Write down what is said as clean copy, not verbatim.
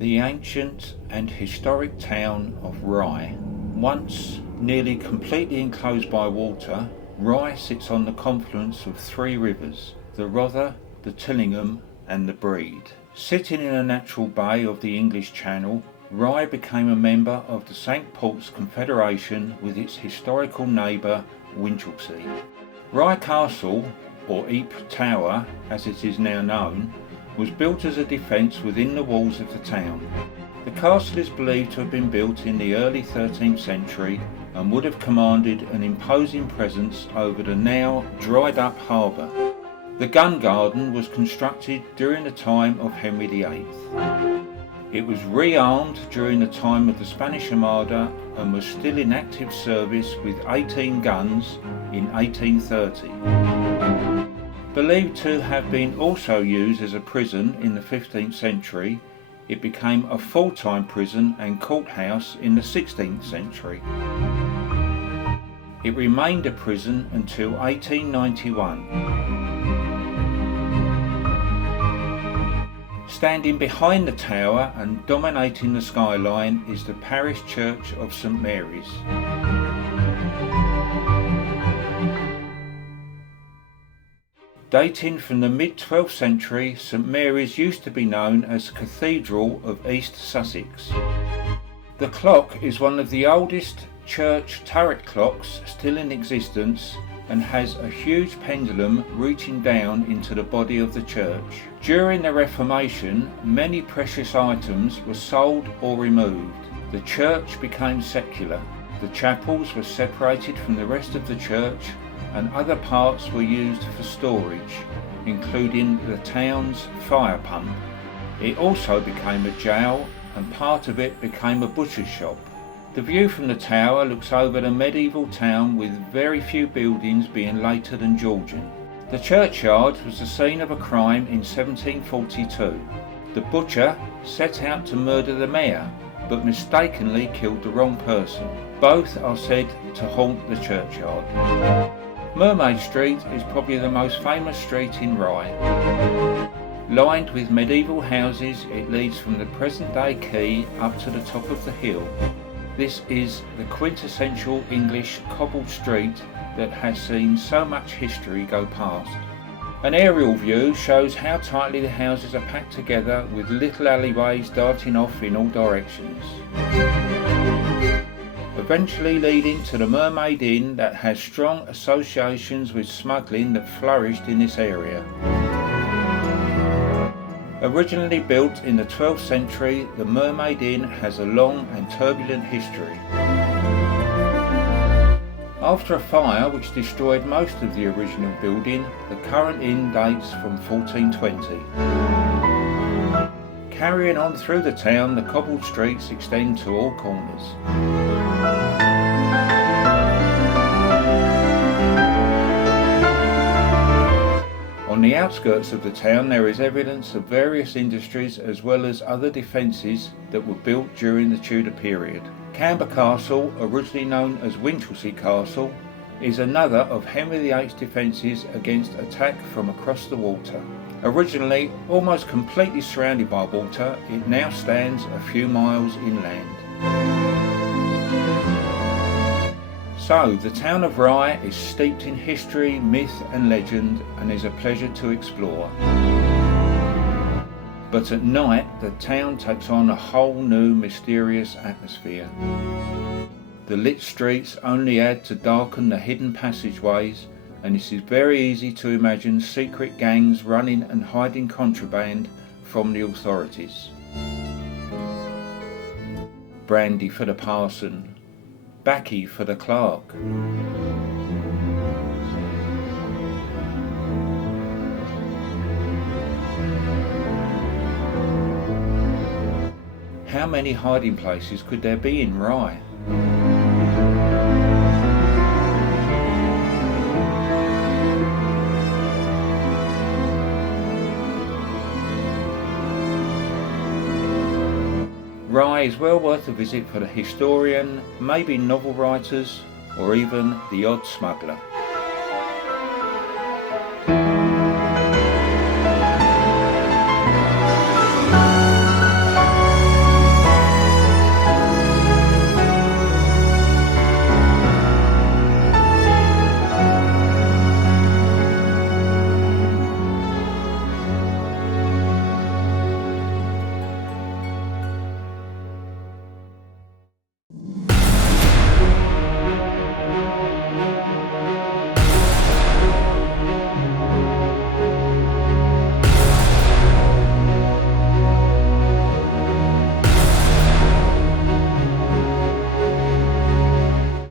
The ancient and historic town of Rye. Once nearly completely enclosed by water, Rye sits on the confluence of three rivers, the Rother, the Tillingham and the Brede. Sitting in a natural bay of the English Channel, Rye became a member of the Cinque Ports Confederation with its historical neighbour Winchelsea. Rye Castle, or Ypres Tower as it is now known, was built as a defence within the walls of the town. The castle is believed to have been built in the early 13th century and would have commanded an imposing presence over the now dried up harbour. The gun garden was constructed during the time of Henry VIII. It was rearmed during the time of the Spanish Armada and was still in active service with 18 guns in 1830. Believed to have been also used as a prison in the 15th century, it became a full-time prison and courthouse in the 16th century. It remained a prison until 1891. Standing behind the tower and dominating the skyline is the parish church of St Mary's. Dating from the mid-12th century, St Mary's used to be known as Cathedral of East Sussex. The clock is one of the oldest church turret clocks still in existence and has a huge pendulum reaching down into the body of the church. During the Reformation, many precious items were sold or removed. The church became secular. The chapels were separated from the rest of the church and other parts were used for storage, including the town's fire pump. It also became a jail and part of it became a butcher's shop. The view from the tower looks over the medieval town with very few buildings being later than Georgian. The churchyard was the scene of a crime in 1742. The butcher set out to murder the mayor, but mistakenly killed the wrong person. Both are said to haunt the churchyard. Mermaid Street is probably the most famous street in Rye. Lined with medieval houses, it leads from the present-day quay up to the top of the hill. This is the quintessential English cobbled street that has seen so much history go past. An aerial view shows how tightly the houses are packed together with little alleyways darting off in all directions, eventually leading to the Mermaid Inn that has strong associations with smuggling that flourished in this area. Originally built in the 12th century, the Mermaid Inn has a long and turbulent history. After a fire which destroyed most of the original building, the current inn dates from 1420. Carrying on through the town, the cobbled streets extend to all corners. On the outskirts of the town there is evidence of various industries as well as other defences that were built during the Tudor period. Camber Castle, originally known as Winchelsea Castle, is another of Henry VIII's defences against attack from across the water. Originally almost completely surrounded by water, it now stands a few miles inland. So, the town of Rye is steeped in history, myth and legend and is a pleasure to explore. But at night, the town takes on a whole new mysterious atmosphere. The lit streets only add to darken the hidden passageways, and it is very easy to imagine secret gangs running and hiding contraband from the authorities. Brandy for the parson, baccy for the clerk. How many hiding places could there be in Rye? Rye is well worth a visit for the historian, maybe novel writers, or even the odd smuggler.